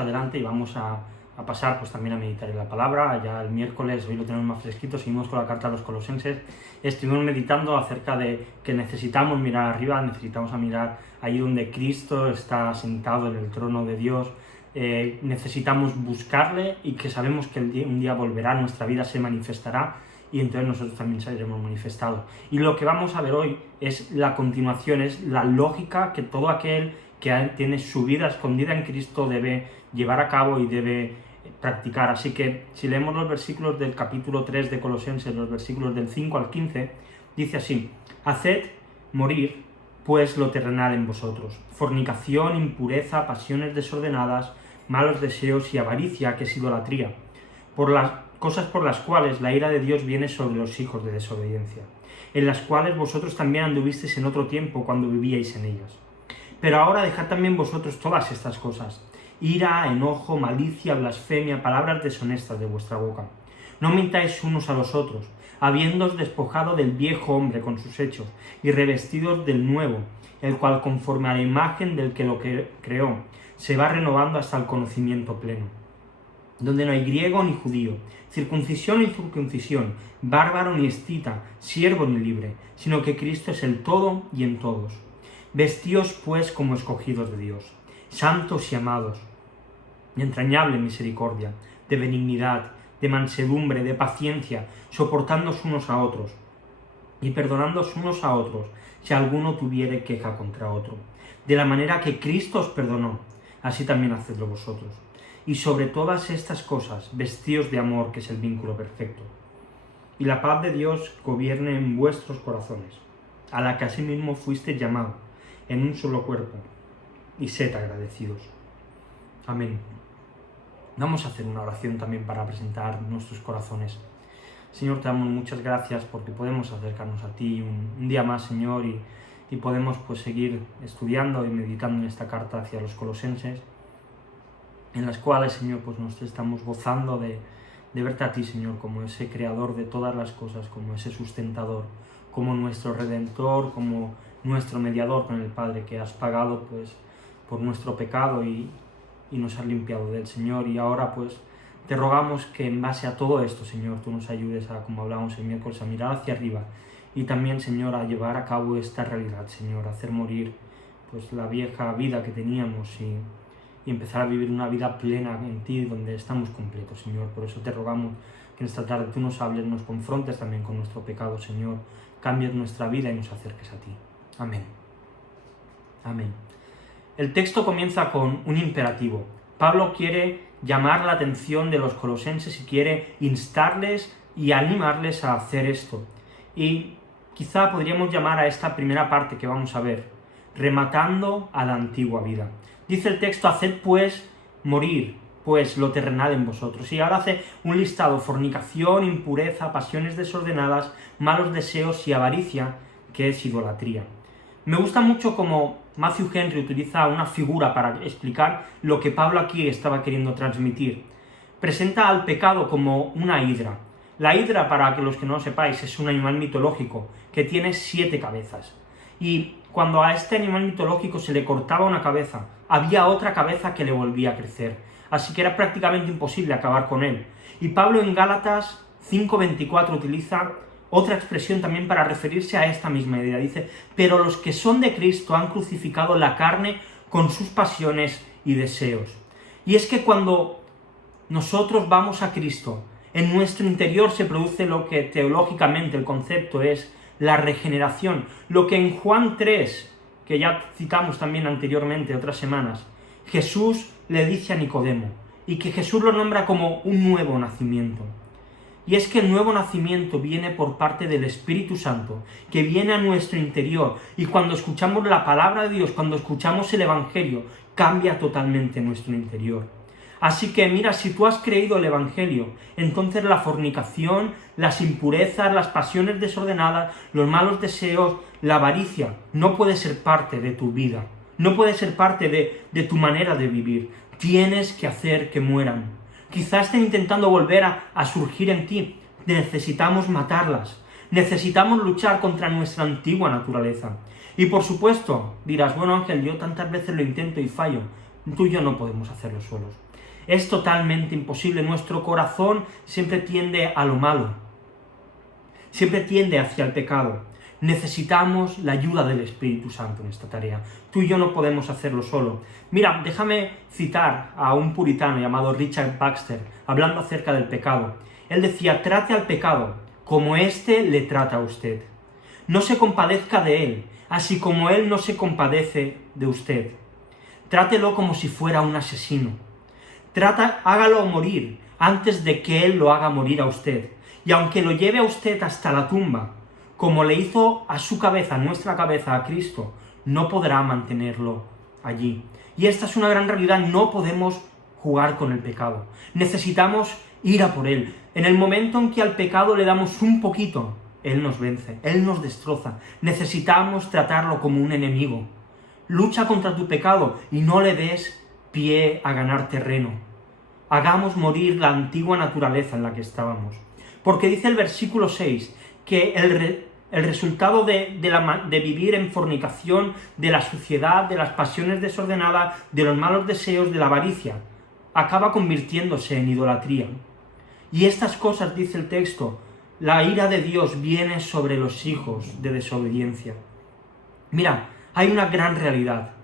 adelante y vamos a pasar pues también a meditar en la palabra. Ya el miércoles, hoy lo tenemos más fresquito, seguimos con la carta a los Colosenses. Estuvimos meditando acerca de que necesitamos mirar arriba, necesitamos mirar ahí donde Cristo está sentado en el trono de Dios. Necesitamos buscarle y que sabemos que un día volverá, nuestra vida se manifestará y entonces nosotros también seremos manifestados. Y lo que vamos a ver hoy es la continuación, es la lógica que todo aquel que tiene su vida escondida en Cristo debe llevar a cabo y debe practicar. Así que si leemos los versículos del capítulo 3 de Colosenses, los versículos del 5 al 15, dice así: haced morir pues lo terrenal en vosotros, fornicación, impureza, pasiones desordenadas, malos deseos y avaricia, que es idolatría, por las cosas por las cuales la ira de Dios viene sobre los hijos de desobediencia, en las cuales vosotros también anduvisteis en otro tiempo cuando vivíais en ellas. Pero ahora dejad también vosotros todas estas cosas: ira, enojo, malicia, blasfemia, palabras deshonestas de vuestra boca. No mintáis unos a los otros, habiéndoos despojado del viejo hombre con sus hechos, y revestidos del nuevo, el cual conforme a la imagen del que lo creó, se va renovando hasta el conocimiento pleno, donde no hay griego ni judío, circuncisión ni circuncisión, bárbaro ni escita, siervo ni libre, sino que Cristo es el todo y en todos. Vestíos pues como escogidos de Dios, santos y amados, de entrañable misericordia, de benignidad, de mansedumbre, de paciencia, soportándoos unos a otros, y perdonándoos unos a otros, si alguno tuviere queja contra otro. De la manera que Cristo os perdonó, así también hacedlo vosotros. Y sobre todas estas cosas, vestíos de amor, que es el vínculo perfecto. Y la paz de Dios gobierne en vuestros corazones, a la que asimismo fuisteis llamados, en un solo cuerpo, y sed agradecidos. Amén. Vamos a hacer una oración también para presentar nuestros corazones. Señor, te damos muchas gracias porque podemos acercarnos a ti un día más, Señor, y podemos pues seguir estudiando y meditando en esta carta hacia los Colosenses, en las cuales, Señor, pues nos estamos gozando de verte a ti, Señor, como ese creador de todas las cosas, como ese sustentador, como nuestro redentor, como nuestro mediador con el Padre, que has pagado pues por nuestro pecado y nos has limpiado del Señor. Y ahora pues te rogamos que en base a todo esto, Señor, tú nos ayudes a, como hablábamos el miércoles, a mirar hacia arriba y también, Señor, a llevar a cabo esta realidad, Señor, a hacer morir pues la vieja vida que teníamos y empezar a vivir una vida plena en ti, donde estamos completos, Señor. Por eso te rogamos que en esta tarde tú nos hables, nos confrontes también con nuestro pecado, Señor, cambies nuestra vida y nos acerques a ti. Amén. Amén. El texto comienza con un imperativo. Pablo quiere llamar la atención de los colosenses y quiere instarles y animarles a hacer esto. Y quizá podríamos llamar a esta primera parte que vamos a ver, rematando a la antigua vida. Dice el texto: haced pues morir pues lo terrenal en vosotros. Y ahora hace un listado: fornicación, impureza, pasiones desordenadas, malos deseos y avaricia, que es idolatría. Me gusta mucho cómo Matthew Henry utiliza una figura para explicar lo que Pablo aquí estaba queriendo transmitir. Presenta al pecado como una hidra. La hidra, para que los que no lo sepáis, es un animal mitológico que tiene 7 cabezas. Y cuando a este animal mitológico se le cortaba una cabeza, había otra cabeza que le volvía a crecer. Así que era prácticamente imposible acabar con él. Y Pablo en Gálatas 5:24 utiliza otra expresión también para referirse a esta misma idea. Dice: pero los que son de Cristo han crucificado la carne con sus pasiones y deseos. Y es que cuando nosotros vamos a Cristo, en nuestro interior se produce lo que teológicamente el concepto es la regeneración. Lo que en Juan 3, que ya citamos también anteriormente otras semanas, Jesús le dice a Nicodemo, y que Jesús lo nombra como un nuevo nacimiento. Y es que el nuevo nacimiento viene por parte del Espíritu Santo, que viene a nuestro interior, y cuando escuchamos la palabra de Dios, cuando escuchamos el Evangelio, cambia totalmente nuestro interior. Así que mira, si tú has creído el Evangelio, entonces la fornicación, las impurezas, las pasiones desordenadas, los malos deseos, la avaricia, no puede ser parte de tu vida, no puede ser parte de tu manera de vivir. Tienes que hacer que mueran. Quizás estén intentando volver a surgir en ti. Necesitamos matarlas. Necesitamos luchar contra nuestra antigua naturaleza. Y por supuesto, dirás: bueno, Ángel, yo tantas veces lo intento y fallo. Tú y yo no podemos hacerlo solos. Es totalmente imposible. Nuestro corazón siempre tiende a lo malo, siempre tiende hacia el pecado. Necesitamos la ayuda del Espíritu Santo en esta tarea. Tú y yo no podemos hacerlo solo. Mira, déjame citar a un puritano llamado Richard Baxter, hablando acerca del pecado. Él decía: trate al pecado como éste le trata a usted. No se compadezca de él, así como él no se compadece de usted. Trátelo como si fuera un asesino. Hágalo morir antes de que él lo haga morir a usted. Y aunque lo lleve a usted hasta la tumba, como le hizo a su cabeza, a nuestra cabeza, a Cristo, no podrá mantenerlo allí. Y esta es una gran realidad. No podemos jugar con el pecado. Necesitamos ir a por él. En el momento en que al pecado le damos un poquito, él nos vence, él nos destroza. Necesitamos tratarlo como un enemigo. Lucha contra tu pecado y no le des pie a ganar terreno. Hagamos morir la antigua naturaleza en la que estábamos. Porque dice el versículo 6 que el resultado de vivir en fornicación, de la suciedad, de las pasiones desordenadas, de los malos deseos, de la avaricia, acaba convirtiéndose en idolatría. Y estas cosas, dice el texto, la ira de Dios viene sobre los hijos de desobediencia. Mira, hay una gran realidad.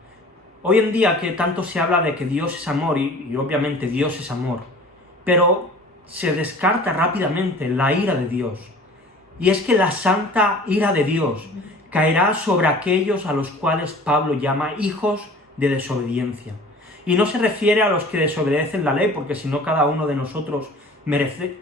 Hoy en día que tanto se habla de que Dios es amor, y obviamente Dios es amor, pero se descarta rápidamente la ira de Dios. Y es que la santa ira de Dios caerá sobre aquellos a los cuales Pablo llama hijos de desobediencia. Y no se refiere a los que desobedecen la ley, porque si no cada uno de nosotros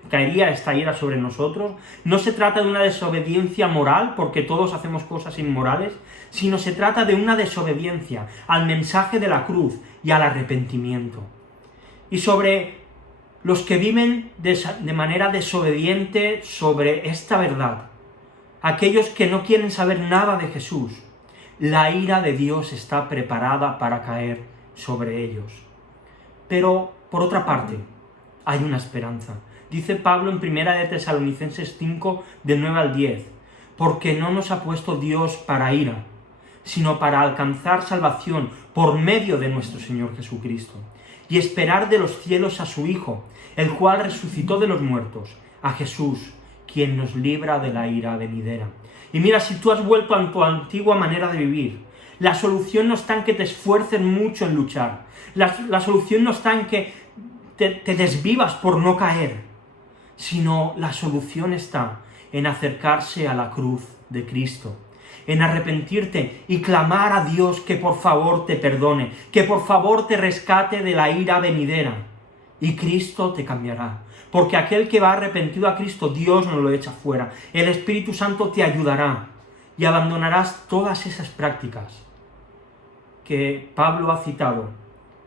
caería esta ira sobre nosotros. No se trata de una desobediencia moral, porque todos hacemos cosas inmorales, sino se trata de una desobediencia al mensaje de la cruz y al arrepentimiento. Y sobre los que viven de manera desobediente sobre esta verdad, aquellos que no quieren saber nada de Jesús, la ira de Dios está preparada para caer sobre ellos. Pero, por otra parte, hay una esperanza. Dice Pablo en 1 de Tesalonicenses 5, del 9 al 10, porque no nos ha puesto Dios para ira, sino para alcanzar salvación por medio de nuestro Señor Jesucristo, y esperar de los cielos a su Hijo, el cual resucitó de los muertos, a Jesús, quien nos libra de la ira venidera. Y mira, si tú has vuelto a tu antigua manera de vivir, la solución no está en que te esfuerces mucho en luchar, la solución no está en que te desvivas por no caer, sino la solución está en acercarse a la cruz de Cristo, en arrepentirte y clamar a Dios que por favor te perdone, que por favor te rescate de la ira venidera, y Cristo te cambiará. Porque aquel que va arrepentido a Cristo, Dios no lo echa fuera. El Espíritu Santo te ayudará y abandonarás todas esas prácticas que Pablo ha citado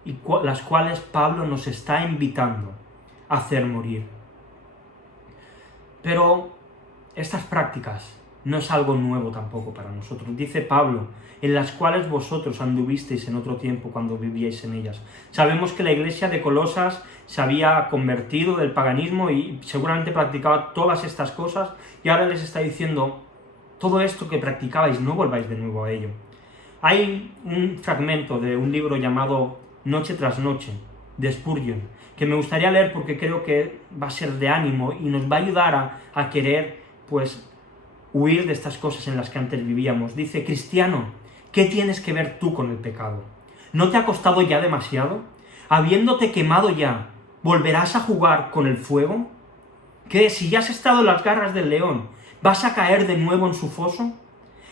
y las cuales Pablo nos está invitando a hacer morir. Pero estas prácticas no es algo nuevo tampoco para nosotros. Dice Pablo, en las cuales vosotros anduvisteis en otro tiempo cuando vivíais en ellas. Sabemos que la iglesia de Colosas se había convertido del paganismo y seguramente practicaba todas estas cosas, y ahora les está diciendo, todo esto que practicabais, no volváis de nuevo a ello. Hay un fragmento de un libro llamado Noche tras Noche, de Spurgeon, que me gustaría leer porque creo que va a ser de ánimo y nos va a ayudar a querer, huir de estas cosas en las que antes vivíamos. Dice, cristiano, ¿qué tienes que ver tú con el pecado? ¿No te ha costado ya demasiado? Habiéndote quemado ya, ¿volverás a jugar con el fuego? ¿Qué, si ya has estado en las garras del león, vas a caer de nuevo en su foso?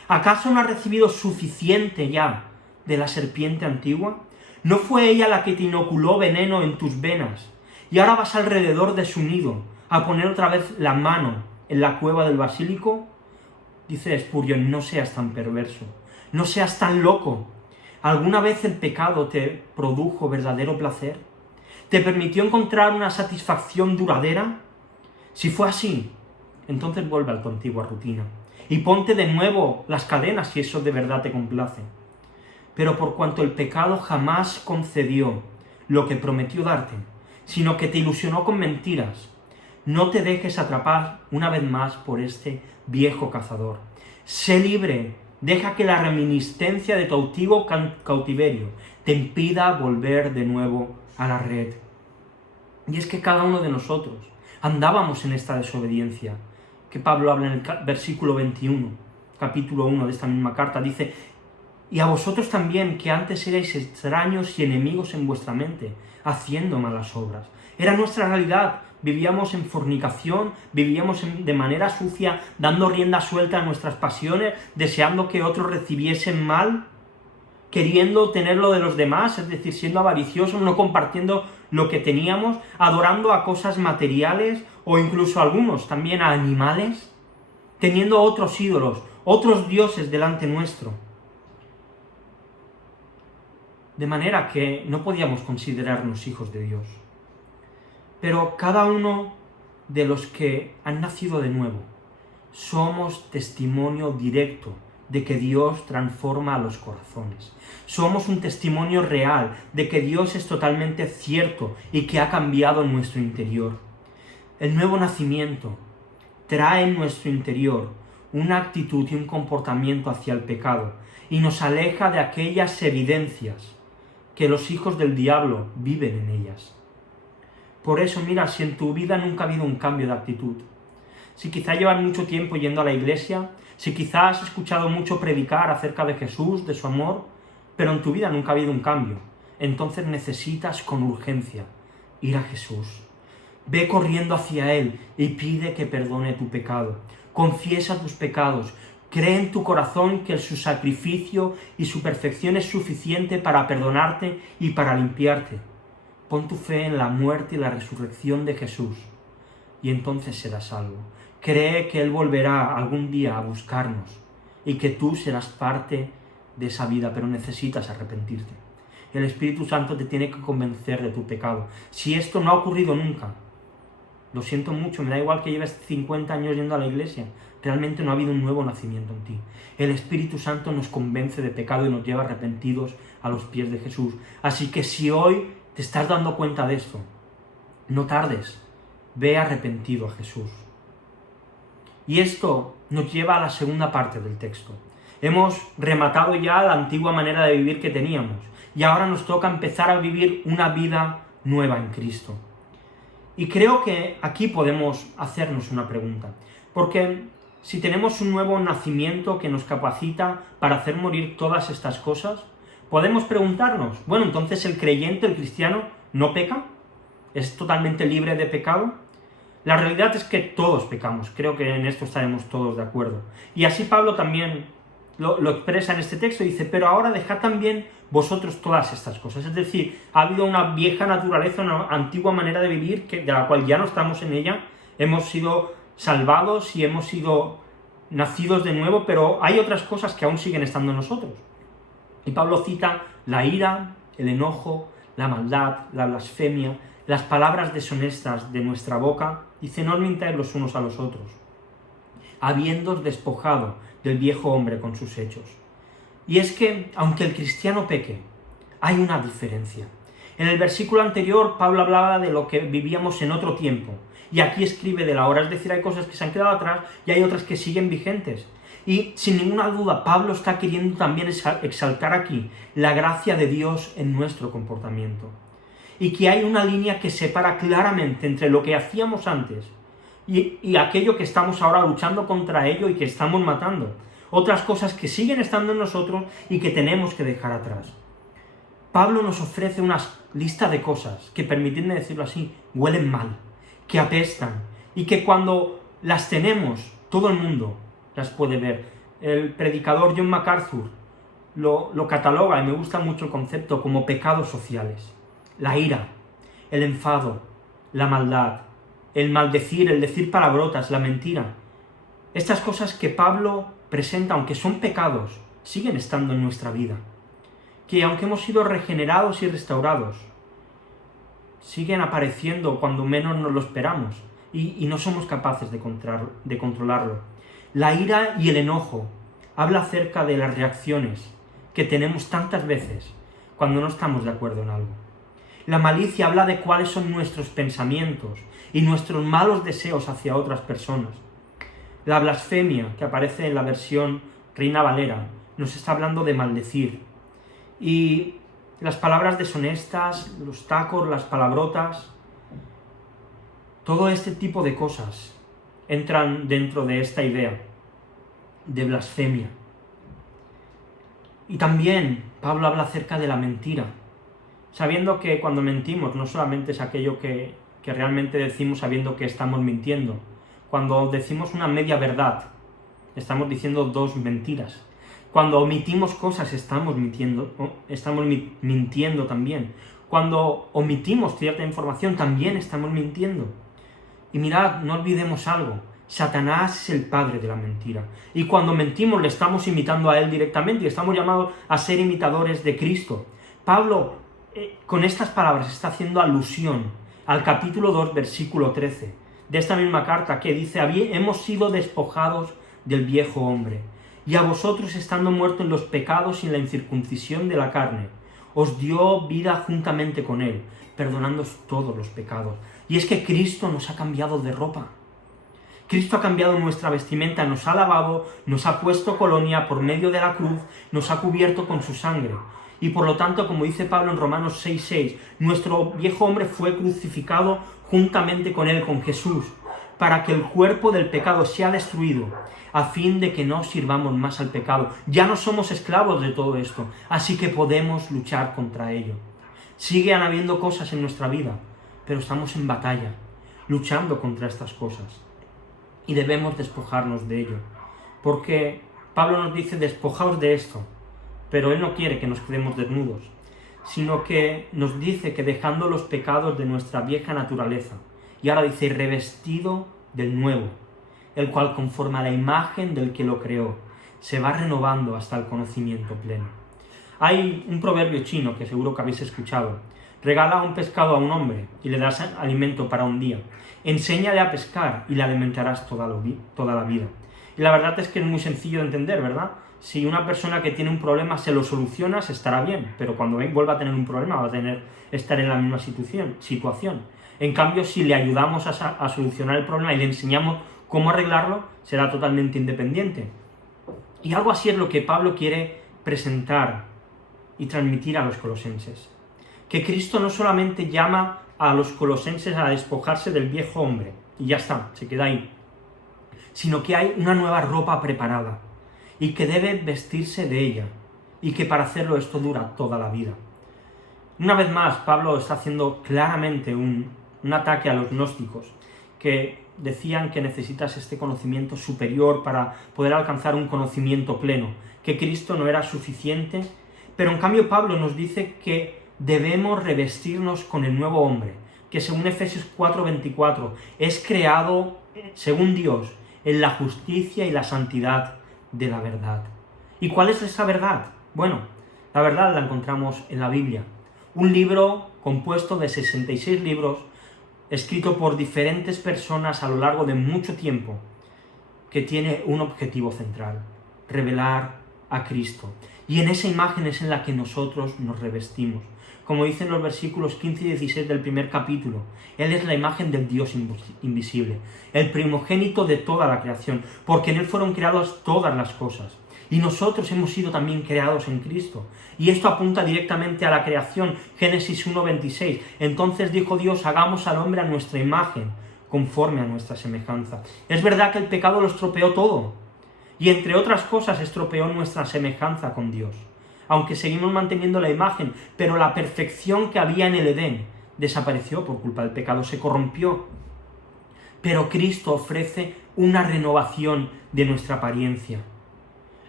¿Acaso no has recibido suficiente ya de la serpiente antigua? ¿No fue ella la que te inoculó veneno en tus venas? Y ahora vas alrededor de su nido a poner otra vez la mano en la cueva del basílico. Dice Spurgeon, no seas tan perverso, no seas tan loco. ¿Alguna vez el pecado te produjo verdadero placer? ¿Te permitió encontrar una satisfacción duradera? Si fue así, entonces vuelve a tu antigua rutina y ponte de nuevo las cadenas si eso de verdad te complace. Pero por cuanto el pecado jamás concedió lo que prometió darte, sino que te ilusionó con mentiras, no te dejes atrapar una vez más por este viejo cazador. Sé libre, deja que la reminiscencia de tu antiguo cautiverio te impida volver de nuevo a la red. Y es que cada uno de nosotros andábamos en esta desobediencia, que Pablo habla en el versículo 21, capítulo 1 de esta misma carta, dice: y a vosotros también, que antes erais extraños y enemigos en vuestra mente, haciendo malas obras. Era nuestra realidad. Vivíamos en fornicación, vivíamos de manera sucia, dando rienda suelta a nuestras pasiones, deseando que otros recibiesen mal, queriendo tener lo de los demás, es decir, siendo avariciosos, no compartiendo lo que teníamos, adorando a cosas materiales o incluso algunos también a animales, teniendo otros ídolos, otros dioses delante nuestro. De manera que no podíamos considerarnos hijos de Dios. Pero cada uno de los que han nacido de nuevo somos testimonio directo de que Dios transforma a los corazones. Somos un testimonio real de que Dios es totalmente cierto y que ha cambiado nuestro interior. El nuevo nacimiento trae en nuestro interior una actitud y un comportamiento hacia el pecado y nos aleja de aquellas evidencias que los hijos del diablo viven en ellas. Por eso, mira, si en tu vida nunca ha habido un cambio de actitud, si quizá llevas mucho tiempo yendo a la iglesia, si quizás has escuchado mucho predicar acerca de Jesús, de su amor, pero en tu vida nunca ha habido un cambio, entonces necesitas con urgencia ir a Jesús. Ve corriendo hacia Él y pide que perdone tu pecado. Confiesa tus pecados. Cree en tu corazón que su sacrificio y su perfección es suficiente para perdonarte y para limpiarte. Pon tu fe en la muerte y la resurrección de Jesús y entonces serás salvo. Cree que Él volverá algún día a buscarnos y que tú serás parte de esa vida, pero necesitas arrepentirte. El Espíritu Santo te tiene que convencer de tu pecado. Si esto no ha ocurrido nunca, lo siento mucho, me da igual que lleves 50 años yendo a la iglesia, realmente no ha habido un nuevo nacimiento en ti. El Espíritu Santo nos convence de pecado y nos lleva arrepentidos a los pies de Jesús. Así que si hoy te estás dando cuenta de esto, no tardes, ve arrepentido a Jesús. Y esto nos lleva a la segunda parte del texto. Hemos rematado ya la antigua manera de vivir que teníamos y ahora nos toca empezar a vivir una vida nueva en Cristo. Y creo que aquí podemos hacernos una pregunta, porque si tenemos un nuevo nacimiento que nos capacita para hacer morir todas estas cosas, podemos preguntarnos, bueno, entonces el creyente, el cristiano, ¿no peca? ¿Es totalmente libre de pecado? La realidad es que todos pecamos, creo que en esto estaremos todos de acuerdo. Y así Pablo también lo expresa en este texto, dice, pero ahora dejad también vosotros todas estas cosas. Es decir, ha habido una vieja naturaleza, una antigua manera de vivir, de la cual ya no estamos en ella, hemos sido salvados y hemos sido nacidos de nuevo, pero hay otras cosas que aún siguen estando en nosotros. Y Pablo cita la ira, el enojo, la maldad, la blasfemia, las palabras deshonestas de nuestra boca. Dice, no os mintáis los unos a los otros, habiéndoos despojado del viejo hombre con sus hechos. Y es que, aunque el cristiano peque, hay una diferencia. En el versículo anterior, Pablo hablaba de lo que vivíamos en otro tiempo, y aquí escribe de la hora, es decir, hay cosas que se han quedado atrás y hay otras que siguen vigentes. Y sin ninguna duda, Pablo está queriendo también exaltar aquí la gracia de Dios en nuestro comportamiento. Y que hay una línea que separa claramente entre lo que hacíamos antes y aquello que estamos ahora luchando contra ello y que estamos matando. Otras cosas que siguen estando en nosotros y que tenemos que dejar atrás. Pablo nos ofrece una lista de cosas que, permitidme decirlo así, huelen mal, que apestan y que cuando las tenemos, todo el mundo las puede ver. El predicador John MacArthur lo cataloga, y me gusta mucho el concepto, como pecados sociales. La ira, el enfado, la maldad, el maldecir, el decir palabrotas, la mentira. Estas cosas que Pablo presenta, aunque son pecados, siguen estando en nuestra vida. Que aunque hemos sido regenerados y restaurados, siguen apareciendo cuando menos nos lo esperamos y no somos capaces de controlarlo. La ira y el enojo habla acerca de las reacciones que tenemos tantas veces cuando no estamos de acuerdo en algo. La malicia habla de cuáles son nuestros pensamientos y nuestros malos deseos hacia otras personas. La blasfemia, que aparece en la versión Reina Valera, nos está hablando de maldecir. Y las palabras deshonestas, los tacos, las palabrotas, Todo este tipo de cosas entran dentro de esta idea de blasfemia. Y también Pablo habla acerca de la mentira, sabiendo que cuando mentimos no solamente es aquello que realmente decimos sabiendo que estamos mintiendo. Cuando decimos una media verdad, estamos diciendo dos mentiras. Cuando omitimos cosas estamos mintiendo también. Cuando omitimos cierta información también estamos mintiendo. Y mirad, no olvidemos algo. Satanás es el padre de la mentira. Y cuando mentimos le estamos imitando a él directamente y estamos llamados a ser imitadores de Cristo. Pablo, con estas palabras, está haciendo alusión al capítulo 2, versículo 13, de esta misma carta que dice: hemos sido despojados del viejo hombre, y a vosotros, estando muertos en los pecados y en la incircuncisión de la carne, os dio vida juntamente con él, perdonándoos todos los pecados. Y es que Cristo nos ha cambiado de ropa. Cristo ha cambiado nuestra vestimenta, nos ha lavado, nos ha puesto colonia por medio de la cruz, nos ha cubierto con su sangre. Y por lo tanto, como dice Pablo en Romanos 6:6, nuestro viejo hombre fue crucificado juntamente con él, con Jesús, para que el cuerpo del pecado sea destruido, a fin de que no sirvamos más al pecado. Ya no somos esclavos de todo esto, así que podemos luchar contra ello. Siguen habiendo cosas en nuestra vida, pero estamos en batalla, luchando contra estas cosas. Y debemos despojarnos de ello, porque Pablo nos dice: despojaos de esto, pero él no quiere que nos quedemos desnudos, sino que nos dice que dejando los pecados de nuestra vieja naturaleza, y ahora dice: revestido del nuevo, el cual conforme a la imagen del que lo creó, se va renovando hasta el conocimiento pleno. Hay un proverbio chino que seguro que habéis escuchado: regala un pescado a un hombre y le das alimento para un día. Enséñale a pescar y le alimentarás toda la vida. Y la verdad es que es muy sencillo de entender, ¿verdad? Si una persona que tiene un problema se lo solucionas, estará bien, pero cuando vuelva a tener un problema va a estar en la misma situación. En cambio, si le ayudamos a solucionar el problema y le enseñamos cómo arreglarlo, será totalmente independiente. Y algo así es lo que Pablo quiere presentar y transmitir a los colosenses. Que Cristo no solamente llama a los colosenses a despojarse del viejo hombre, y ya está, se queda ahí, sino que hay una nueva ropa preparada, y que debe vestirse de ella, y que para hacerlo esto dura toda la vida. Una vez más, Pablo está haciendo claramente un ataque a los gnósticos, que decían que necesitas este conocimiento superior para poder alcanzar un conocimiento pleno, que Cristo no era suficiente, pero en cambio Pablo nos dice que debemos revestirnos con el nuevo hombre, que según Efesios 4:24 es creado según Dios en la justicia y la santidad de la verdad. ¿Y cuál es esa verdad? Bueno, la verdad la encontramos en la Biblia, un libro compuesto de 66 libros, escrito por diferentes personas a lo largo de mucho tiempo, que tiene un objetivo central: revelar a Cristo. Y en esa imagen es en la que nosotros nos revestimos. Como dicen los versículos 15 y 16 del primer capítulo, Él es la imagen del Dios invisible, el primogénito de toda la creación, porque en Él fueron creadas todas las cosas. Y nosotros hemos sido también creados en Cristo. Y esto apunta directamente a la creación. Génesis 1:26. Entonces dijo Dios: hagamos al hombre a nuestra imagen, conforme a nuestra semejanza. Es verdad que el pecado lo estropeó todo. Y entre otras cosas estropeó nuestra semejanza con Dios. Aunque seguimos manteniendo la imagen, pero la perfección que había en el Edén desapareció por culpa del pecado, se corrompió. Pero Cristo ofrece una renovación de nuestra apariencia,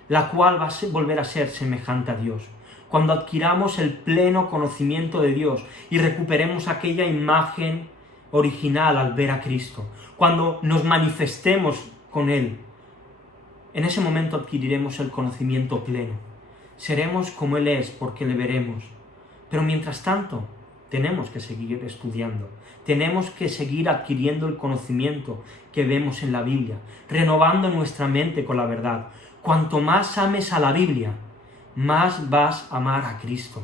la cual va a volver a ser semejante a Dios. Cuando adquiramos el pleno conocimiento de Dios y recuperemos aquella imagen original al ver a Cristo, cuando nos manifestemos con Él, en ese momento adquiriremos el conocimiento pleno. Seremos como Él es porque le veremos. Pero mientras tanto, tenemos que seguir estudiando. Tenemos que seguir adquiriendo el conocimiento que vemos en la Biblia, renovando nuestra mente con la verdad. Cuanto más ames a la Biblia, más vas a amar a Cristo.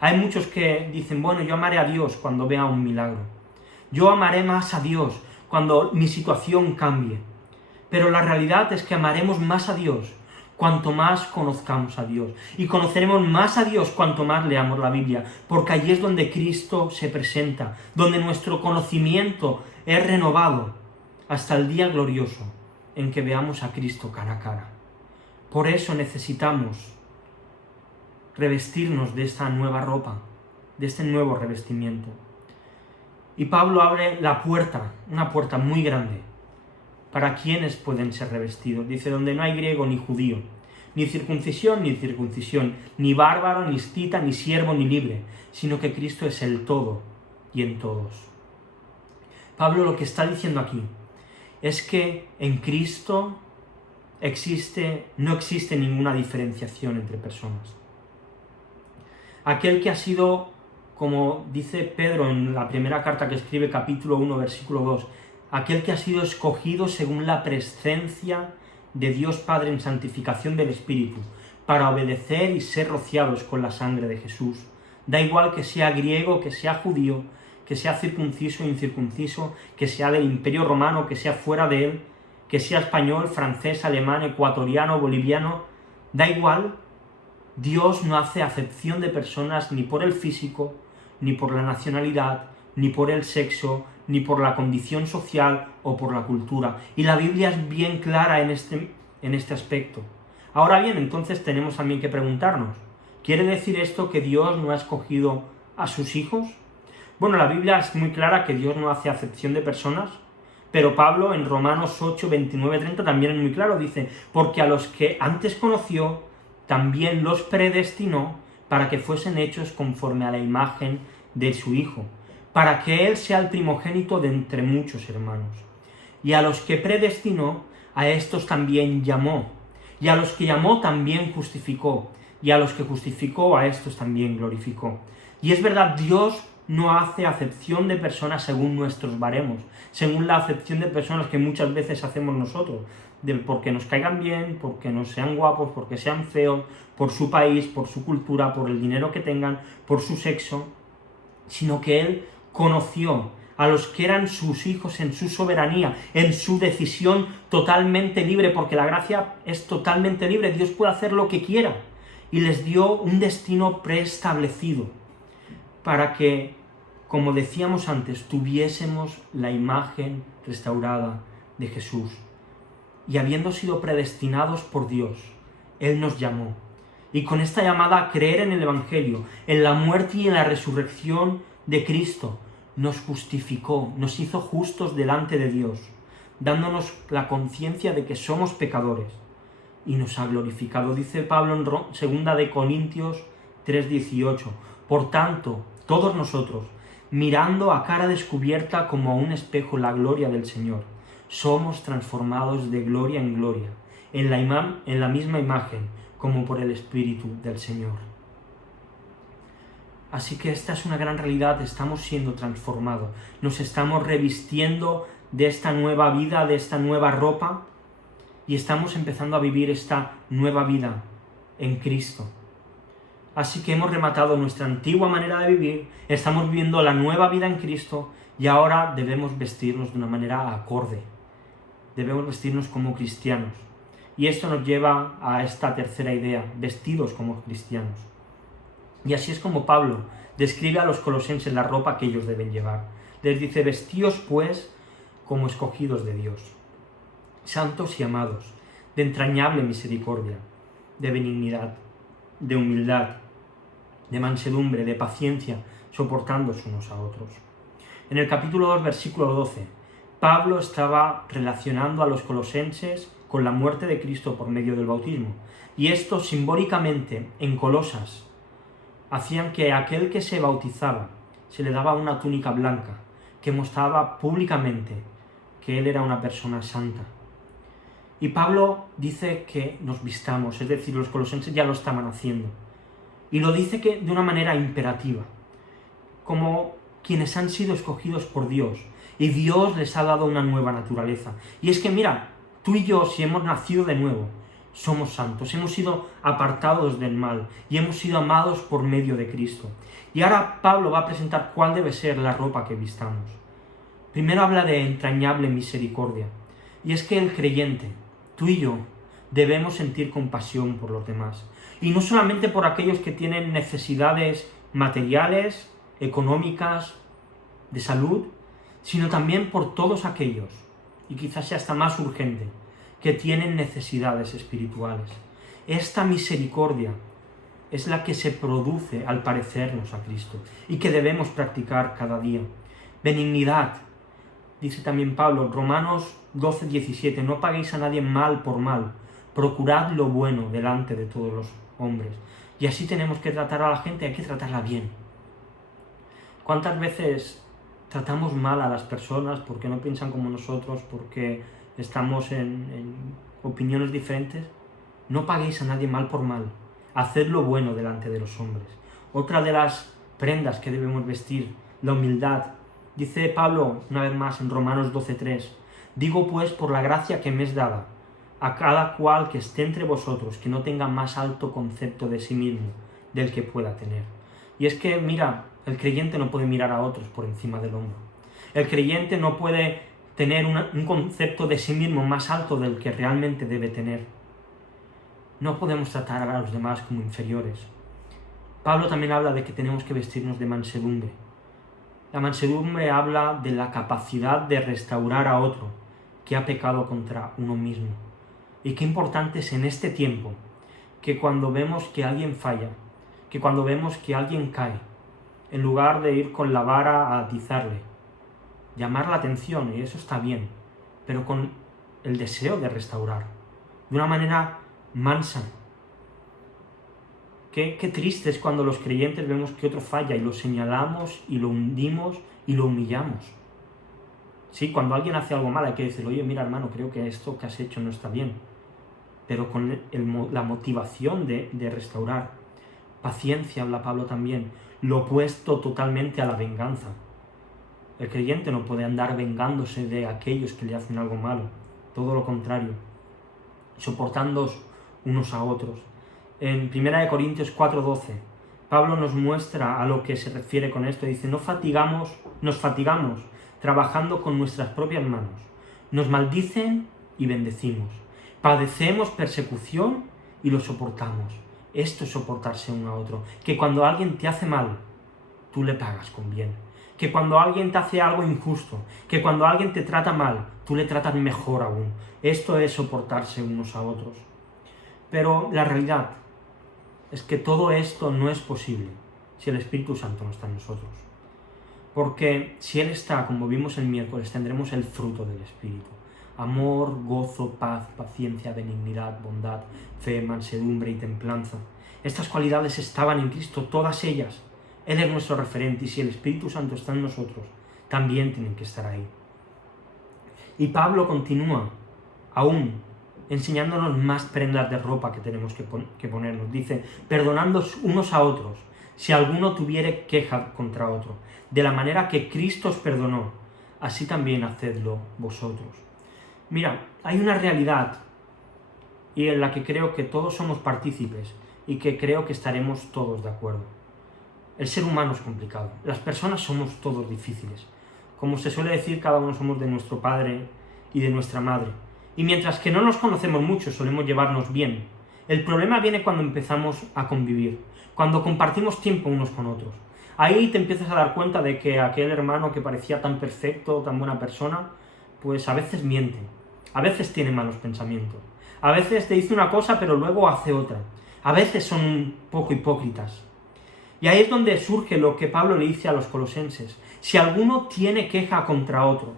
Hay muchos que dicen: bueno, yo amaré a Dios cuando vea un milagro. Yo amaré más a Dios cuando mi situación cambie. Pero la realidad es que amaremos más a Dios cuanto más conozcamos a Dios. Y conoceremos más a Dios cuanto más leamos la Biblia, porque allí es donde Cristo se presenta, donde nuestro conocimiento es renovado hasta el día glorioso en que veamos a Cristo cara a cara. Por eso necesitamos revestirnos de esta nueva ropa, de este nuevo revestimiento. Y Pablo abre la puerta, una puerta muy grande, para quienes pueden ser revestidos. Dice, donde no hay griego ni judío, ni circuncisión ni circuncisión, ni bárbaro, ni escita, ni siervo, ni libre, sino que Cristo es el todo y en todos. Pablo lo que está diciendo aquí es que en Cristo no existe ninguna diferenciación entre personas. Aquel que ha sido, como dice Pedro en la primera carta que escribe, capítulo 1, versículo 2, aquel que ha sido escogido según la presencia de Dios Padre en santificación del Espíritu, para obedecer y ser rociados con la sangre de Jesús. Da igual que sea griego, que sea judío, que sea circunciso o incircunciso, que sea del Imperio Romano, que sea fuera de él, que sea español, francés, alemán, ecuatoriano, boliviano, da igual. Dios no hace acepción de personas ni por el físico, ni por la nacionalidad, ni por el sexo, ni por la condición social o por la cultura. Y la Biblia es bien clara en este aspecto. Ahora bien, entonces tenemos también que preguntarnos, ¿quiere decir esto que Dios no ha escogido a sus hijos? Bueno, la Biblia es muy clara que Dios no hace acepción de personas, pero Pablo en Romanos 8, 29, 30 también es muy claro, dice, porque a los que antes conoció, también los predestinó para que fuesen hechos conforme a la imagen de su Hijo, para que Él sea el primogénito de entre muchos hermanos. Y a los que predestinó, a estos también llamó, y a los que llamó también justificó, y a los que justificó, a estos también glorificó. Y es verdad, Dios no hace acepción de personas según nuestros baremos, según la acepción de personas que muchas veces hacemos nosotros, porque nos caigan bien, porque no sean guapos, porque sean feos, por su país, por su cultura, por el dinero que tengan, por su sexo, sino que Él conoció a los que eran sus hijos en su soberanía, en su decisión totalmente libre, porque la gracia es totalmente libre, Dios puede hacer lo que quiera, y les dio un destino preestablecido, para que, como decíamos antes, tuviésemos la imagen restaurada de Jesús. Y habiendo sido predestinados por Dios, Él nos llamó. Y con esta llamada a creer en el Evangelio, en la muerte y en la resurrección de Cristo, nos justificó, nos hizo justos delante de Dios, dándonos la conciencia de que somos pecadores, y nos ha glorificado. Dice Pablo en 2 Corintios 3:18, por tanto, todos nosotros, mirando a cara descubierta como a un espejo la gloria del Señor, somos transformados de gloria en gloria, en la misma imagen, como por el Espíritu del Señor. Así que esta es una gran realidad, estamos siendo transformados, nos estamos revistiendo de esta nueva vida, de esta nueva ropa, y estamos empezando a vivir esta nueva vida en Cristo. Así que hemos rematado nuestra antigua manera de vivir, estamos viviendo la nueva vida en Cristo, y ahora debemos vestirnos de una manera acorde. Debemos vestirnos como cristianos. Y esto nos lleva a esta tercera idea, vestidos como cristianos. Y así es como Pablo describe a los colosenses la ropa que ellos deben llevar. Les dice, vestíos pues como escogidos de Dios, santos y amados, de entrañable misericordia, de benignidad, de humildad, de mansedumbre, de paciencia, soportándose unos a otros. En el capítulo 2, versículo 12, Pablo estaba relacionando a los colosenses con la muerte de Cristo por medio del bautismo. Y esto simbólicamente en Colosas hacían que a aquel que se bautizaba se le daba una túnica blanca que mostraba públicamente que él era una persona santa. Y Pablo dice que nos vistamos, es decir, los colosenses ya lo estaban haciendo. Y lo dice que de una manera imperativa, como quienes han sido escogidos por Dios, y Dios les ha dado una nueva naturaleza. Y es que mira, tú y yo, si hemos nacido de nuevo, somos santos, hemos sido apartados del mal y hemos sido amados por medio de Cristo. Y ahora Pablo va a presentar cuál debe ser la ropa que vistamos. Primero habla de entrañable misericordia. Y es que el creyente, tú y yo, debemos sentir compasión por los demás. Y no solamente por aquellos que tienen necesidades materiales, económicas, de salud, sino también por todos aquellos, y quizás sea hasta más urgente, que tienen necesidades espirituales. Esta misericordia es la que se produce al parecernos a Cristo y que debemos practicar cada día. Benignidad, dice también Pablo, Romanos 12:17, no paguéis a nadie mal por mal, procurad lo bueno delante de todos los hombres. Y así tenemos que tratar a la gente, hay que tratarla bien. ¿Cuántas veces tratamos mal a las personas porque no piensan como nosotros, porque estamos en opiniones diferentes? No paguéis a nadie mal por mal, haced lo bueno delante de los hombres. Otra de las prendas que debemos vestir, la humildad. Dice Pablo, una vez más, en Romanos 12:3, digo pues por la gracia que me es dada, a cada cual que esté entre vosotros, que no tenga más alto concepto de sí mismo del que pueda tener. Y es que, mira, el creyente no puede mirar a otros por encima del hombro. El creyente no puede tener un concepto de sí mismo más alto del que realmente debe tener. No podemos tratar a los demás como inferiores. Pablo también habla de que tenemos que vestirnos de mansedumbre. La mansedumbre habla de la capacidad de restaurar a otro que ha pecado contra uno mismo. Y qué importante es en este tiempo que cuando vemos que alguien falla, que cuando vemos que alguien cae, en lugar de ir con la vara a atizarle, llamar la atención, y eso está bien, pero con el deseo de restaurar, de una manera mansa. Qué triste es cuando los creyentes vemos que otro falla y lo señalamos y lo hundimos y lo humillamos. Sí, cuando alguien hace algo mal hay que decirle, oye, mira hermano, creo que esto que has hecho no está bien, pero con la motivación de restaurar. Paciencia, habla Pablo también, lo opuesto totalmente a la venganza. El creyente no puede andar vengándose de aquellos que le hacen algo malo, todo lo contrario, soportándoos unos a otros. En 1 Corintios 4:12, Pablo nos muestra a lo que se refiere con esto. Dice, nos fatigamos trabajando con nuestras propias manos. Nos maldicen y bendecimos. Padecemos persecución y lo soportamos. Esto es soportarse uno a otro. Que cuando alguien te hace mal, tú le pagas con bien. Que cuando alguien te hace algo injusto, que cuando alguien te trata mal, tú le tratas mejor aún. Esto es soportarse unos a otros. Pero la realidad es que todo esto no es posible si el Espíritu Santo no está en nosotros. Porque si Él está, como vimos el miércoles, tendremos el fruto del Espíritu. Amor, gozo, paz, paciencia, benignidad, bondad, fe, mansedumbre y templanza. Estas cualidades estaban en Cristo, todas ellas. Él es nuestro referente y si el Espíritu Santo está en nosotros, también tienen que estar ahí. Y Pablo continúa aún enseñándonos más prendas de ropa que tenemos que ponernos. Dice, perdonándoos unos a otros, si alguno tuviere queja contra otro, de la manera que Cristo os perdonó, así también hacedlo vosotros. Mira, hay una realidad y en la que creo que todos somos partícipes y que creo que estaremos todos de acuerdo. El ser humano es complicado, las personas somos todos difíciles. Como se suele decir, cada uno somos de nuestro padre y de nuestra madre. Y mientras que no nos conocemos mucho, solemos llevarnos bien. El problema viene cuando empezamos a convivir, cuando compartimos tiempo unos con otros. Ahí te empiezas a dar cuenta de que aquel hermano que parecía tan perfecto, tan buena persona, pues a veces miente, a veces tiene malos pensamientos, a veces te dice una cosa pero luego hace otra, a veces son un poco hipócritas. Y ahí es donde surge lo que Pablo le dice a los colosenses, si alguno tiene queja contra otro.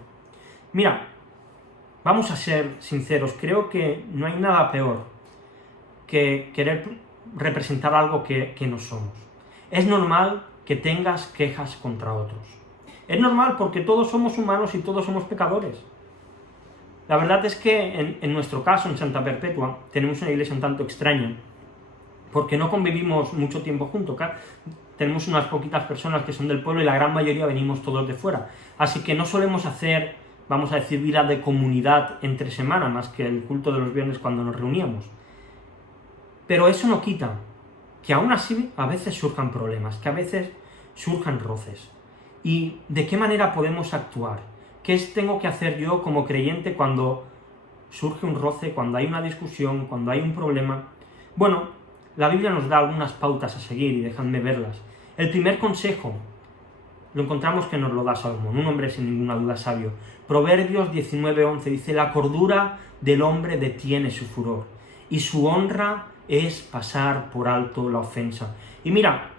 Mira, vamos a ser sinceros, creo que no hay nada peor que querer representar algo que no somos. Es normal que tengas quejas contra otros. Es normal porque todos somos humanos y todos somos pecadores. La verdad es que en nuestro caso, en Santa Perpetua, tenemos una iglesia un tanto extraña, porque no convivimos mucho tiempo juntos. Tenemos unas poquitas personas que son del pueblo y la gran mayoría venimos todos de fuera. Así que no solemos hacer, vamos a decir, vida de comunidad entre semana, más que el culto de los viernes cuando nos reuníamos. Pero eso no quita que aún así a veces surjan problemas, que a veces surjan roces. ¿Y de qué manera podemos actuar? ¿Qué tengo que hacer yo como creyente cuando surge un roce, cuando hay una discusión, cuando hay un problema. Bueno, la Biblia nos da algunas pautas a seguir y dejadme verlas. El primer consejo lo encontramos que nos lo da Salomón, un hombre sin ninguna duda sabio. Proverbios 19:11 dice: la cordura del hombre detiene su furor, y su honra es pasar por alto la ofensa. Y mira,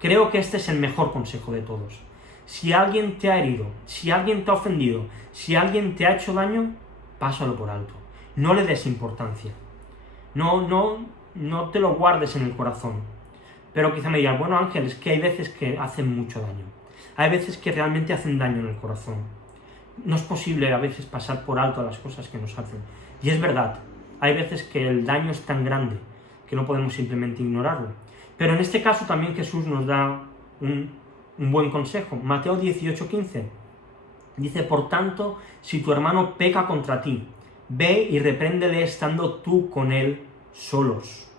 creo que este es el mejor consejo de todos. Si alguien te ha herido, si alguien te ha ofendido, si alguien te ha hecho daño, pásalo por alto. No le des importancia. No te lo guardes en el corazón. Pero quizá me digas: bueno, Ángel, es que hay veces que hacen mucho daño. Hay veces que realmente hacen daño en el corazón. No es posible a veces pasar por alto las cosas que nos hacen. Y es verdad, hay veces que el daño es tan grande que no podemos simplemente ignorarlo. Pero en este caso también Jesús nos da un buen consejo. Mateo 18:15 dice: por tanto, si tu hermano peca contra ti, ve y repréndele estando tú con él solos.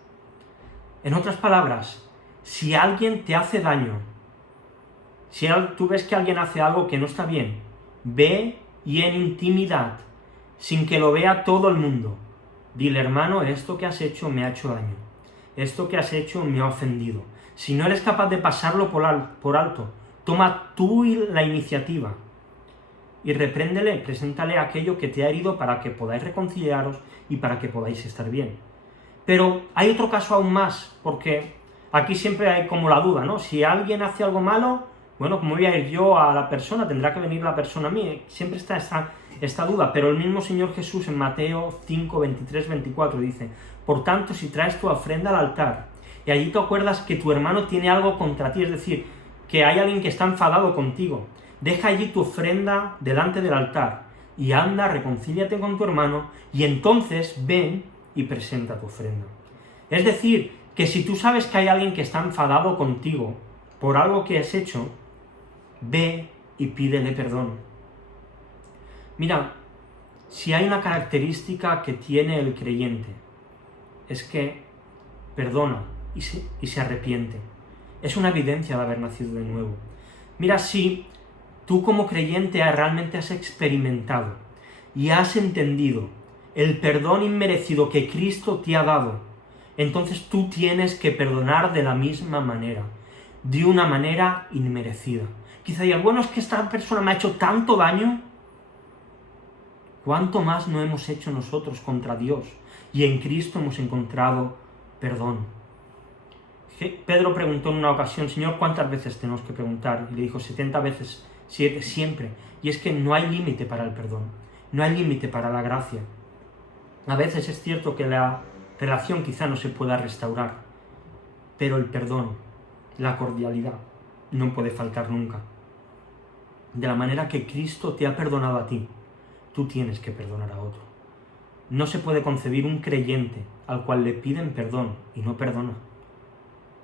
En otras palabras, si alguien te hace daño, si tú ves que alguien hace algo que no está bien, ve y en intimidad, sin que lo vea todo el mundo, dile: hermano, esto que has hecho me ha hecho daño, esto que has hecho me ha ofendido. Si no eres capaz de pasarlo por alto, toma tú la iniciativa y repréndele, preséntale aquello que te ha herido para que podáis reconciliaros y para que podáis estar bien. Pero hay otro caso aún más, porque aquí siempre hay como la duda, ¿no? Si alguien hace algo malo, bueno, ¿cómo voy a ir yo a la persona? ¿Tendrá que venir la persona a mí? Siempre está esta duda, pero el mismo Señor Jesús en Mateo 5, 23, 24 dice: por tanto, si traes tu ofrenda al altar y allí te acuerdas que tu hermano tiene algo contra ti, es decir, que hay alguien que está enfadado contigo, deja allí tu ofrenda delante del altar y anda, reconcíliate con tu hermano y entonces ven y presenta tu ofrenda. Es decir, que si tú sabes que hay alguien que está enfadado contigo por algo que has hecho, ve y pídele perdón. Mira, si hay una característica que tiene el creyente, es que perdona y se arrepiente. Es una evidencia de haber nacido de nuevo. Mira, si tú como creyente realmente has experimentado y has entendido el perdón inmerecido que Cristo te ha dado, entonces tú tienes que perdonar de la misma manera, de una manera inmerecida. Quizá digas: bueno, es que esta persona me ha hecho tanto daño. ¿Cuánto más no hemos hecho nosotros contra Dios? Y en Cristo hemos encontrado perdón. Pedro preguntó en una ocasión: Señor, ¿cuántas veces tenemos que preguntar? Y le dijo: 70 veces 7, siempre. Y es que no hay límite para el perdón, no hay límite para la gracia. A veces es cierto que la relación quizá no se pueda restaurar, pero el perdón, la cordialidad, no puede faltar nunca. De la manera que Cristo te ha perdonado a ti, tú tienes que perdonar a otro. No se puede concebir un creyente al cual le piden perdón y no perdona.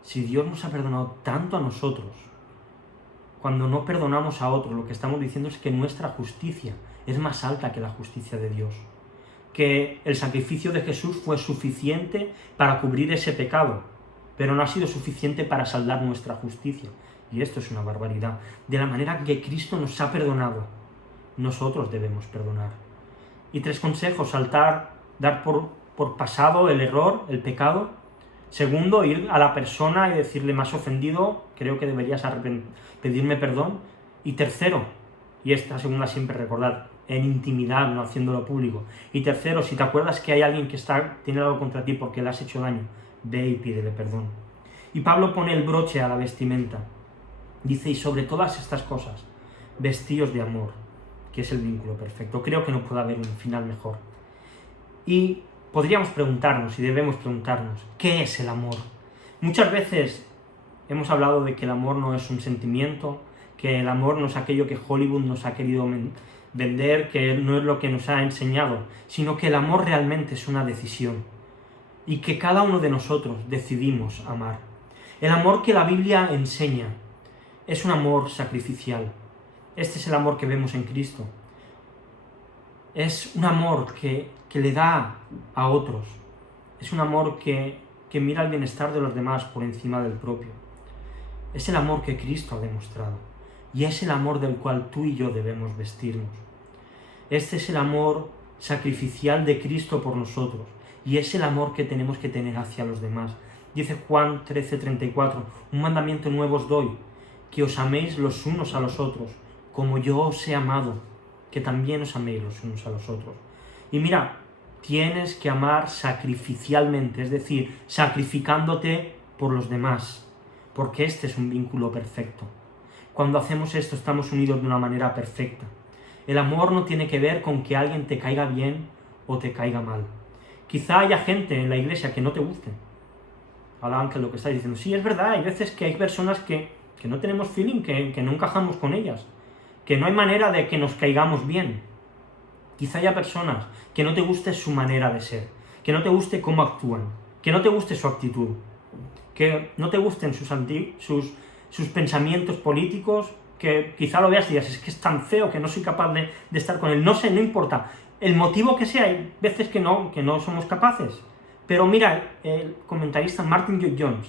Si Dios nos ha perdonado tanto a nosotros, cuando no perdonamos a otro, lo que estamos diciendo es que nuestra justicia es más alta que la justicia de Dios. Que el sacrificio de Jesús fue suficiente para cubrir ese pecado, pero no ha sido suficiente para saldar nuestra justicia. Y esto es una barbaridad. De la manera que Cristo nos ha perdonado, nosotros debemos perdonar. Y 3 consejos: dar por pasado el error, el pecado. Segundo, ir a la persona y decirle: me has ofendido, creo que deberías pedirme perdón. Y tercero, y esta segunda siempre recordad, en intimidad, no haciéndolo público. Y tercero, si te acuerdas que hay alguien que tiene algo contra ti porque le has hecho daño, ve y pídele perdón. Y Pablo pone el broche a la vestimenta. Dice: y sobre todas estas cosas, vestíos de amor, que es el vínculo perfecto. Creo que no puede haber un final mejor. Y podríamos preguntarnos, y debemos preguntarnos, ¿qué es el amor? Muchas veces hemos hablado de que el amor no es un sentimiento, que el amor no es aquello que Hollywood nos ha querido vender, que no es lo que nos ha enseñado, sino que el amor realmente es una decisión, y que cada uno de nosotros decidimos amar. El amor que la Biblia enseña es un amor sacrificial. Este es el amor que vemos en Cristo. Es un amor que le da a otros. Es un amor que mira el bienestar de los demás por encima del propio. Es el amor que Cristo ha demostrado. Y es el amor del cual tú y yo debemos vestirnos. Este es el amor sacrificial de Cristo por nosotros. Y es el amor que tenemos que tener hacia los demás. Dice Juan 13:34, un mandamiento nuevo os doy, que os améis los unos a los otros, como yo os he amado, que también os améis los unos a los otros. Y mira, tienes que amar sacrificialmente, es decir, sacrificándote por los demás, porque este es un vínculo perfecto. Cuando hacemos esto estamos unidos de una manera perfecta. El amor no tiene que ver con que alguien te caiga bien o te caiga mal. Quizá haya gente en la iglesia que no te guste. Ahora Ángel lo que está diciendo, sí, es verdad, hay veces que hay personas que no tenemos feeling, que no encajamos con ellas, que no hay manera de que nos caigamos bien. Quizá haya personas que no te guste su manera de ser, que no te guste cómo actúan, que no te guste su actitud, que no te gusten sus pensamientos políticos, que quizá lo veas y digas, es que es tan feo que no soy capaz de estar con él. No sé, no importa. El motivo que sea, hay veces que no somos capaces. Pero mira, el comentarista Martin Lloyd-Jones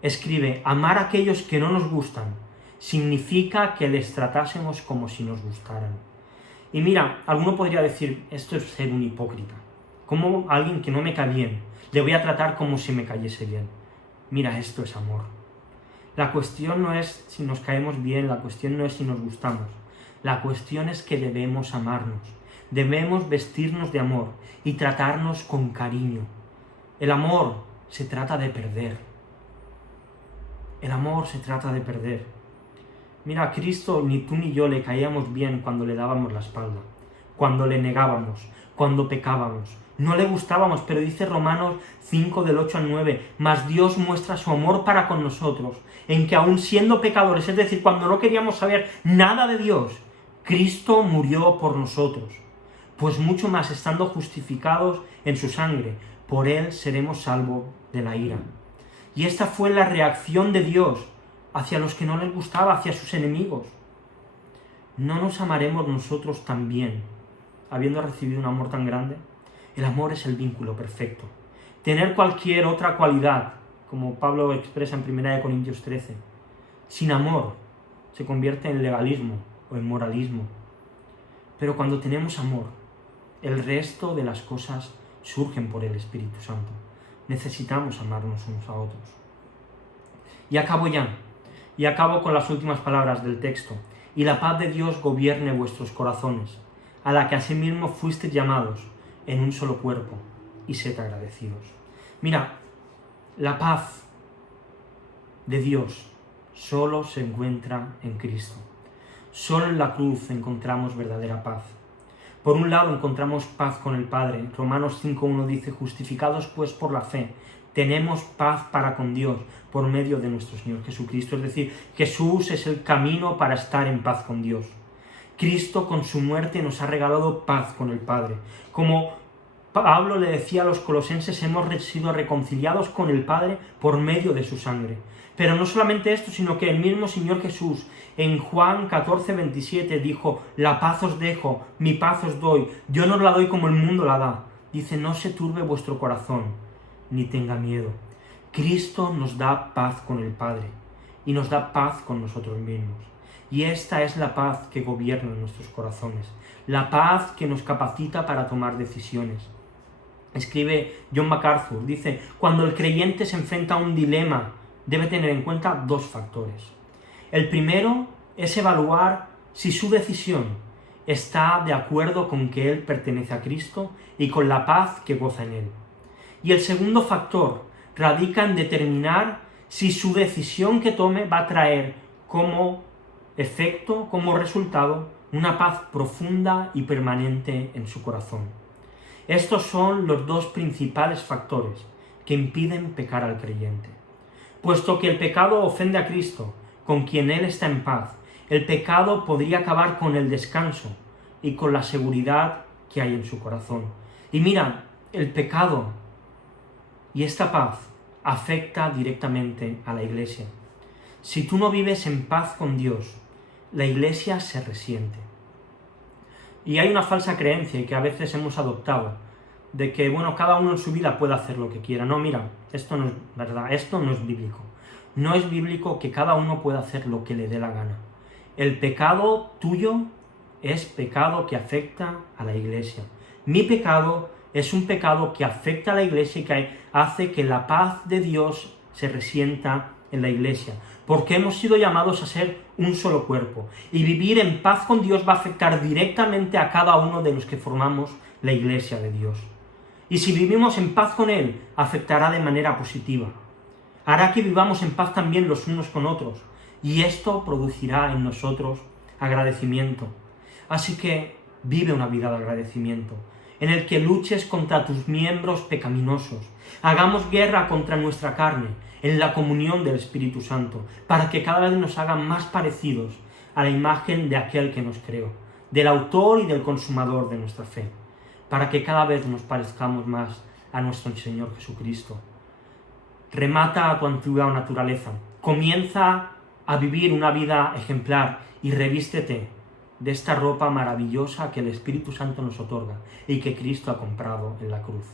escribe, amar a aquellos que no nos gustan significa que les tratásemos como si nos gustaran. Y mira, alguno podría decir, esto es ser un hipócrita. ¿Cómo a alguien que no me cae bien le voy a tratar como si me cayese bien? Mira, esto es amor. La cuestión no es si nos caemos bien, la cuestión no es si nos gustamos. La cuestión es que debemos amarnos, debemos vestirnos de amor y tratarnos con cariño. El amor se trata de perder. El amor se trata de perder. Mira, a Cristo ni tú ni yo le caíamos bien cuando le dábamos la espalda, cuando le negábamos, cuando pecábamos. No le gustábamos, pero dice Romanos 5 del 8 al 9, mas Dios muestra su amor para con nosotros, en que aun siendo pecadores, es decir, cuando no queríamos saber nada de Dios, Cristo murió por nosotros. Pues mucho más estando justificados en su sangre, por él seremos salvos de la ira. Y esta fue la reacción de Dios hacia los que no les gustaba, hacia sus enemigos. ¿No nos amaremos nosotros también, habiendo recibido un amor tan grande? El amor es el vínculo perfecto. Tener cualquier otra cualidad, como Pablo expresa en 1 Corintios 13, sin amor se convierte en legalismo o en moralismo. Pero cuando tenemos amor, el resto de las cosas surgen por el Espíritu Santo. Necesitamos amarnos unos a otros. Y acabo con las últimas palabras del texto. Y la paz de Dios gobierne vuestros corazones, a la que asimismo fuisteis llamados en un solo cuerpo, y sed agradecidos. Mira, la paz de Dios solo se encuentra en Cristo. Solo en la cruz encontramos verdadera paz. Por un lado encontramos paz con el Padre. Romanos 5:1 dice, justificados pues por la fe, tenemos paz para con Dios por medio de nuestro Señor Jesucristo. Es decir, Jesús es el camino para estar en paz con Dios. Cristo con su muerte nos ha regalado paz con el Padre. Como Pablo le decía a los colosenses, hemos sido reconciliados con el Padre por medio de su sangre. Pero no solamente esto, sino que el mismo Señor Jesús en Juan 14:27 dijo, la paz os dejo, mi paz os doy, yo no la doy como el mundo la da. Dice, no se turbe vuestro corazón, ni tenga miedo. Cristo nos da paz con el Padre y nos da paz con nosotros mismos. Y esta es la paz que gobierna en nuestros corazones, la paz que nos capacita para tomar decisiones. Escribe John MacArthur, dice, cuando el creyente se enfrenta a un dilema, debe tener en cuenta dos factores. El primero es evaluar si su decisión está de acuerdo con que él pertenece a Cristo y con la paz que goza en él. Y el segundo factor radica en determinar si su decisión que tome va a traer como efecto, como resultado, una paz profunda y permanente en su corazón. Estos son los dos principales factores que impiden pecar al creyente. Puesto que el pecado ofende a Cristo, con quien Él está en paz, el pecado podría acabar con el descanso y con la seguridad que hay en su corazón. Y mira, el pecado y esta paz afecta directamente a la iglesia. Si tú no vives en paz con Dios, la iglesia se resiente. Y hay una falsa creencia que a veces hemos adoptado, de que, cada uno en su vida puede hacer lo que quiera. No, mira, esto no es verdad, esto no es bíblico. No es bíblico que cada uno pueda hacer lo que le dé la gana. El pecado tuyo es pecado que afecta a la iglesia. Mi pecado es un pecado que afecta a la iglesia y que hace que la paz de Dios se resienta en la iglesia, porque hemos sido llamados a ser un solo cuerpo, y vivir en paz con Dios va a afectar directamente a cada uno de los que formamos la iglesia de Dios. Y si vivimos en paz con Él, afectará de manera positiva. Hará que vivamos en paz también los unos con otros, y esto producirá en nosotros agradecimiento. Así que vive una vida de agradecimiento, en el que luches contra tus miembros pecaminosos, hagamos guerra contra nuestra carne, en la comunión del Espíritu Santo, para que cada vez nos hagan más parecidos a la imagen de aquel que nos creó, del autor y del consumador de nuestra fe, para que cada vez nos parezcamos más a nuestro Señor Jesucristo. Remata a tu antigua naturaleza, comienza a vivir una vida ejemplar y revístete de esta ropa maravillosa que el Espíritu Santo nos otorga y que Cristo ha comprado en la cruz.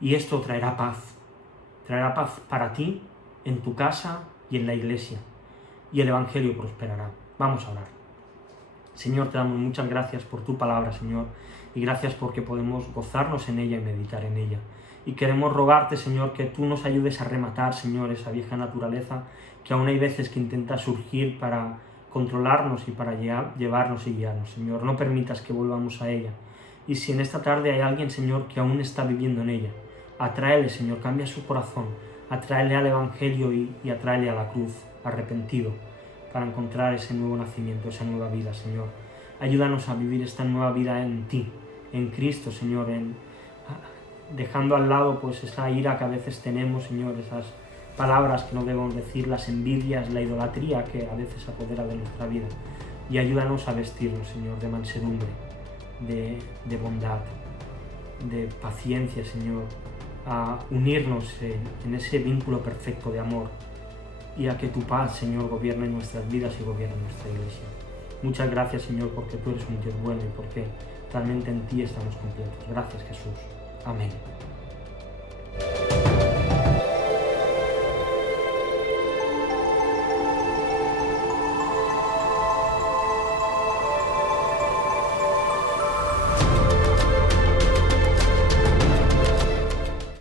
Y esto traerá paz para ti, en tu casa y en la iglesia, y el Evangelio prosperará. Vamos a orar. Señor, te damos muchas gracias por tu palabra, Señor, y gracias porque podemos gozarnos en ella y meditar en ella. Y queremos rogarte, Señor, que tú nos ayudes a rematar, Señor, esa vieja naturaleza que aún hay veces que intenta surgir para controlarnos y para llevarnos y guiarnos, Señor. No permitas que volvamos a ella. Y si en esta tarde hay alguien, Señor, que aún está viviendo en ella, atráele, Señor, cambia su corazón, atráele al Evangelio y atráele a la cruz, arrepentido, para encontrar ese nuevo nacimiento, esa nueva vida, Señor. Ayúdanos a vivir esta nueva vida en ti, en Cristo, Señor, dejando al lado pues esa ira que a veces tenemos, Señor, esas palabras que no debemos decir, las envidias, la idolatría que a veces apodera de nuestra vida. Y ayúdanos a vestirnos, Señor, de mansedumbre, de bondad, de paciencia, Señor, a unirnos en ese vínculo perfecto de amor, y a que tu paz, Señor, gobierne nuestras vidas y gobierne nuestra iglesia. Muchas gracias, Señor, porque tú eres un Dios bueno y porque realmente en ti estamos completos. Gracias, Jesús. Amén.